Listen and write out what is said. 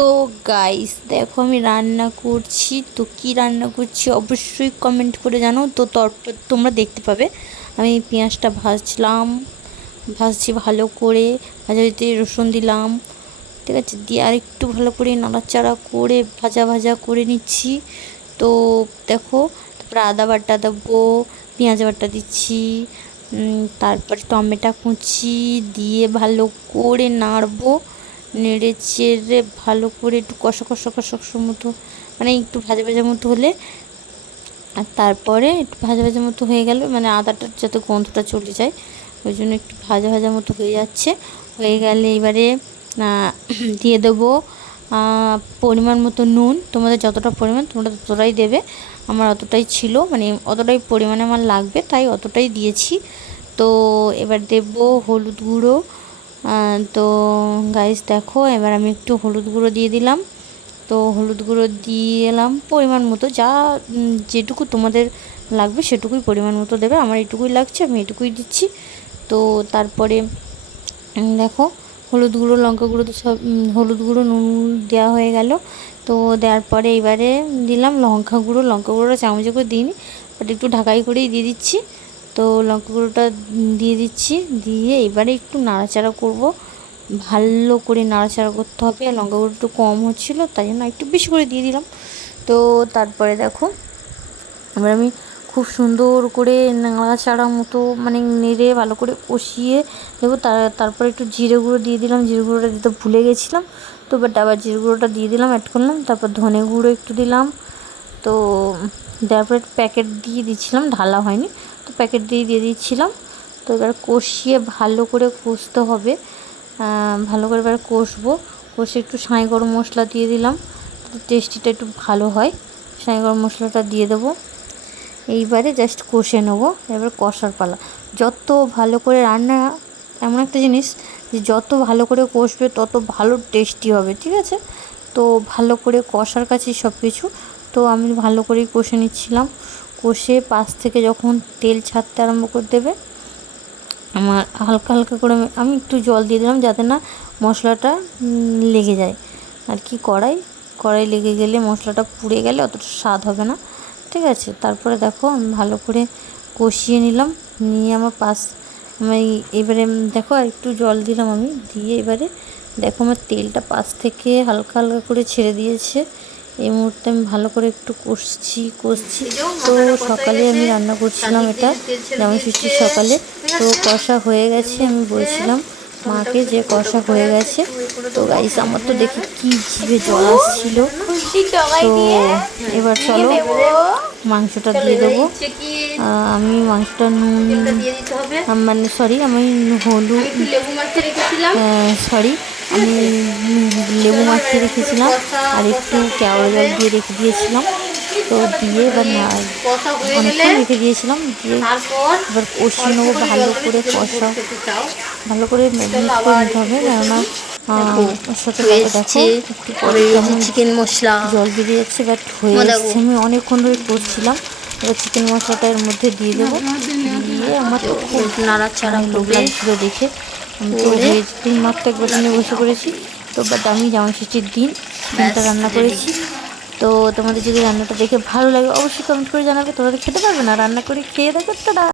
তো গাইস দেখো আমি রান্না করছি, তো কি রান্না করছি অবশ্যই কমেন্ট করে জানো। তো তারপর তোমরা দেখতে পাবে। আমি পেঁয়াজটা ভাজছি ভালো করে, ভাজা ভাজতে রসুন দিলাম, ঠিক আছে, দিয়ে আর একটু ভালো করে নাড়াচাড়া করে ভাজা ভাজা করে নিচ্ছি। তো দেখো, তারপরে আদা বাটা দেবো, পেঁয়াজ বাটা দিচ্ছি, তারপর টমেটো কুচি দিয়ে ভালো করে নাড়বো। নেড়ে চেড়ে ভালো করে একটু কষা কষা কষা কষা মতো, মানে একটু ভাজা ভাজা মতো হলে, আর তারপরে একটু ভাজা ভাজা মতো হয়ে গেল, মানে আদাটার যাতে গন্ধটা চলে যায়, ওই জন্য একটু ভাজা ভাজা মতো হয়ে যাচ্ছে। হয়ে গেলে এবারে দিয়ে দেবো পরিমাণ মতো নুন। তোমাদের যতটা পরিমাণ তোমরা ততটাই দেবে। আমার অতটাই ছিল, মানে অতটাই পরিমাণে আমার লাগবে, তাই অতটাই দিয়েছি। তো এবার দেব হলুদ গুঁড়ো। তো গাইস দেখো, এবার আমি একটু হলুদ গুঁড়ো দিয়ে দিলাম। তো হলুদ গুঁড়ো দিয়ে এলাম পরিমাণ মতো, যেটুকু তোমাদের লাগবে সেটুকুই পরিমাণ মতো দেবে। আমার এটুকুই লাগছে, আমি এটুকুই দিচ্ছি। তো তারপরে দেখো, হলুদ গুঁড়ো লঙ্কা গুঁড়ো তো সব, হলুদ গুঁড়ো নুন দেওয়া হয়ে গেল। তো দেওয়ার পরে এবারে দিলাম লঙ্কা গুঁড়োটা চামচে করে দিইনি, বাট একটু ঢাকাই করেই দিয়ে দিচ্ছি। তো লঙ্কা গুঁড়োটা দিয়ে দিচ্ছি, দিয়ে এবারে একটু নাড়াচাড়া করব, ভালো করে নাড়াচাড়া করতে হবে। লঙ্কা গুঁড়ো একটু কম হচ্ছিলো, তাই জন্য একটু বেশি করে দিয়ে দিলাম। তো তারপরে দেখো, এবার আমি খুব সুন্দর করে নাড়াচাড়া মতো, মানে নেড়ে ভালো করে কষিয়ে দেবো। তারপরে একটু জিরে গুঁড়ো দিয়ে দিলাম, জিরে গুঁড়োটা দিতে ভুলে গেছিলাম। তো বাট আবার জিরে গুঁড়োটা দিয়ে দিলাম, অ্যাড করলাম। তারপর ধনে গুঁড়ো একটু দিলাম। তো দেওয়ার পরে প্যাকেট দিয়ে দিচ্ছিলাম, ঢালা হয়নি, তো প্যাকেট দিয়ে দিচ্ছিলাম। তো এবার কষিয়ে ভালো করে কষতে হবে, ভালো করে এবার কষবো। কষে একটু সাঁই গরম মশলা দিয়ে দিলাম, টেস্টিটা একটু ভালো হয়। সাঁই গরম মশলাটা দিয়ে দেবো। এইবারে জাস্ট কষে নেবো। এবার কষার পালা। যত ভালো করে রান্না এমন একটা জিনিস যে যত ভালো করে কষবে তত ভালো টেস্টি হবে, ঠিক আছে। তো ভালো করে কষার কাছেই সব কিছু। তো আমি ভালো করেই কষে নিচ্ছিলাম। কষে পাশ থেকে যখন তেল ছাড়তে আরম্ভ করে দেবে, আমার হালকা হালকা করে আমি একটু জল দিয়ে দিলাম, যাতে না মশলাটা লেগে যায় আর কি। কড়াই লেগে গেলে, মশলাটা পুড়ে গেলে অতটা স্বাদ হবে না, ঠিক আছে। তারপরে দেখো, আমি ভালো করে কষিয়ে নিলাম, নিয়ে আমি এবারে দেখো আর একটু জল দিলাম আমি, দিয়ে এবারে দেখো আমার তেলটা পাশ থেকে হালকা হালকা করে ছেড়ে দিয়েছে। এই মুহূর্তে আমি ভালো করে একটু কষছি। তো সকালে আমি রান্না করছিলাম এটা, জামাই ষষ্ঠীর সকালে। তো কষা হয়ে গেছে, আমি বলছিলাম মাকে যে কষা হয়ে গেছে। তো গাইস, আমার তো দেখে কি জিভে জল আসছিল। তো এবার চলো মাংসটা দিয়ে দেবো। আমি মাংসটা মানে আমি আমি লেবু মাখিয়ে রেখেছিলাম, আর একটু কেওড়া জল দিয়ে রেখে দিয়েছিলাম। তো দিয়ে এবার অনেকক্ষণ রেখে দিয়েছিলাম, দিয়ে এবার কষিয়ে নেবো ভালো করে। ভালো করে ম্যারিনেট করে নিতে হবে, কেননা ওর সাথে দেখো একটু চিকেন মশলা জল বেরিয়ে যাচ্ছে, বাট হয়ে যাচ্ছে। আমি অনেকক্ষণ ধরে করছিলাম। এবার চিকেন মশলাটা এর মধ্যে দিয়ে দেবো। দিয়ে আমার তো খুব নাড়াচাড়া লোভ লাগছিলো দেখে। আমি তো ভেজ দিন মাত্র একবার নিয়ে বসে পড়েছি। তো বাট আমি জামাই ষষ্ঠীর দিনটা রান্না করেছি। তো তোমাদের যদি রান্নাটা দেখে ভালো লাগে অবশ্যই কমেন্ট করে জানাবে। তোমরা খেতে পারবে না, রান্না করে খেয়ে দেখো। টাটা।